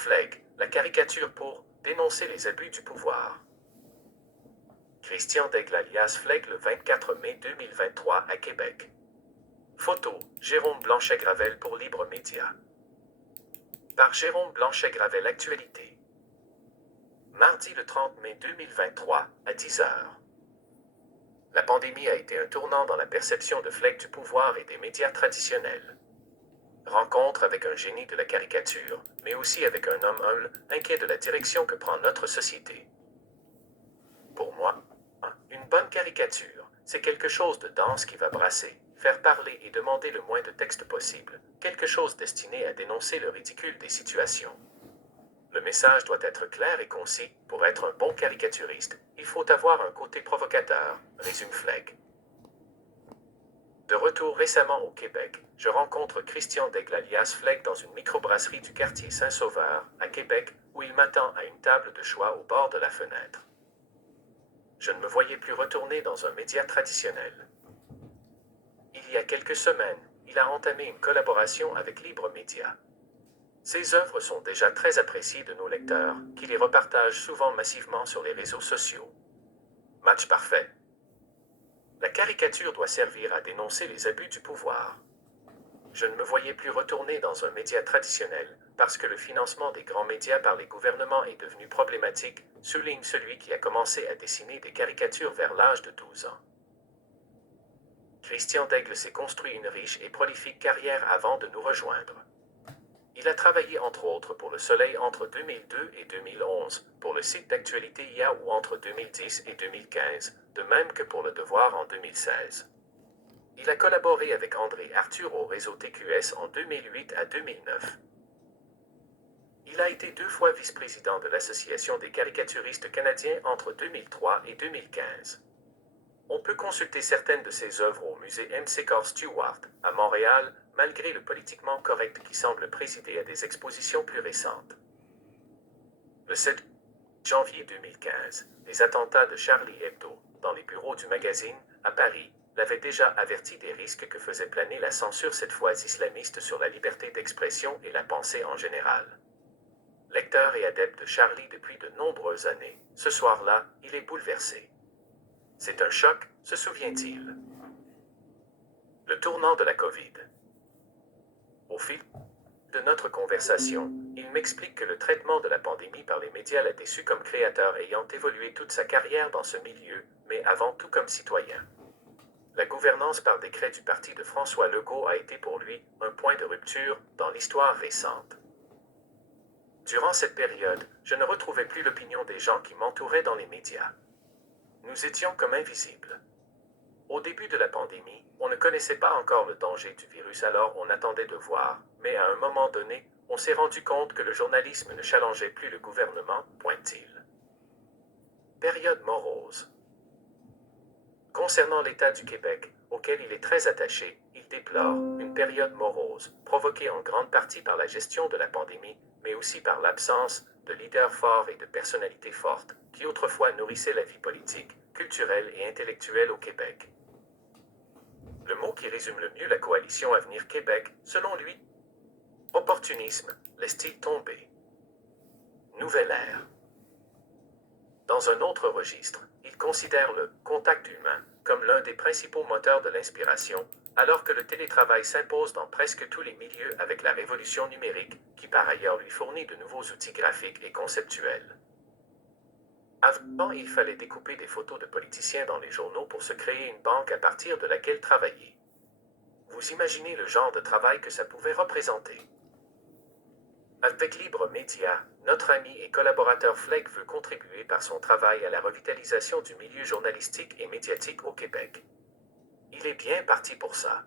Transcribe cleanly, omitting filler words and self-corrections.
Flegg, la caricature pour dénoncer les abus du pouvoir. Christian Daigle alias Flegg le 24 mai 2023 à Québec. Photo, Jérôme Blanchet-Gravel pour Libre Média. Par Jérôme Blanchet-Gravel Actualité. Mardi le 30 mai 2023, à 10 h. La pandémie a été un tournant dans la perception de Flegg du pouvoir et des médias traditionnels. Rencontre avec un génie de la caricature, mais aussi avec un homme humble, inquiet de la direction que prend notre société. Pour moi, une bonne caricature, c'est quelque chose de dense qui va brasser, faire parler et demander le moins de texte possible, quelque chose destiné à dénoncer le ridicule des situations. Le message doit être clair et concis. Pour être un bon caricaturiste, il faut avoir un côté provocateur, résume Flegg. De retour récemment au Québec, je rencontre Christian Daigle alias Flegg dans une microbrasserie du quartier Saint-Sauveur, à Québec, où il m'attend à une table de choix au bord de la fenêtre. Je ne me voyais plus retourner dans un média traditionnel. Il y a quelques semaines, il a entamé une collaboration avec Libre Média. Ses œuvres sont déjà très appréciées de nos lecteurs, qui les repartagent souvent massivement sur les réseaux sociaux. Match parfait. La caricature doit servir à dénoncer les abus du pouvoir. Je ne me voyais plus retourner dans un média traditionnel, parce que le financement des grands médias par les gouvernements est devenu problématique, souligne celui qui a commencé à dessiner des caricatures vers l'âge de 12 ans. Christian Daigle s'est construit une riche et prolifique carrière avant de nous rejoindre. Il a travaillé entre autres pour Le Soleil entre 2002 et 2011, pour le site d'actualité Yahoo entre 2010 et 2015, de même que pour Le Devoir en 2016. Il a collaboré avec André Arthur au réseau TQS en 2008 à 2009. Il a été 2 fois vice-président de l'Association des caricaturistes canadiens entre 2003 et 2015. On peut consulter certaines de ses œuvres au musée McCall Stewart, à Montréal, malgré le politiquement correct qui semble présider à des expositions plus récentes. Le 7 janvier 2015, les attentats de Charlie Hebdo, dans les bureaux du magazine, à Paris, l'avaient déjà averti des risques que faisait planer la censure cette fois islamiste sur la liberté d'expression et la pensée en général. Lecteur et adepte de Charlie depuis de nombreuses années, ce soir-là, il est bouleversé. C'est un choc, se souvient-il. Le tournant de la COVID. Au fil de notre conversation, il m'explique que le traitement de la pandémie par les médias l'a déçu comme créateur ayant évolué toute sa carrière dans ce milieu, mais avant tout comme citoyen. La gouvernance par décret du parti de François Legault a été pour lui un point de rupture dans l'histoire récente. Durant cette période, je ne retrouvais plus l'opinion des gens qui m'entouraient dans les médias. Nous étions comme invisibles. Au début de la pandémie, on ne connaissait pas encore le danger du virus, alors on attendait de voir, mais à un moment donné, on s'est rendu compte que le journalisme ne challengeait plus le gouvernement, pointe-t-il. Période morose. Concernant l'État du Québec, auquel il est très attaché, il déplore une période morose, provoquée en grande partie par la gestion de la pandémie, mais aussi par l'absence de leaders forts et de personnalités fortes, qui autrefois nourrissaient la vie politique, culturelle et intellectuelle au Québec. Le mot qui résume le mieux la coalition Avenir Québec, selon lui, opportunisme, laisse-t-il tomber. Nouvelle ère. Dans un autre registre, il considère le contact humain comme l'un des principaux moteurs de l'inspiration, alors que le télétravail s'impose dans presque tous les milieux avec la révolution numérique, qui par ailleurs lui fournit de nouveaux outils graphiques et conceptuels. Avant, il fallait découper des photos de politiciens dans les journaux pour se créer une banque à partir de laquelle travailler. Vous imaginez le genre de travail que ça pouvait représenter. Avec Libre Média, notre ami et collaborateur Flegg veut contribuer par son travail à la revitalisation du milieu journalistique et médiatique au Québec. Il est bien parti pour ça.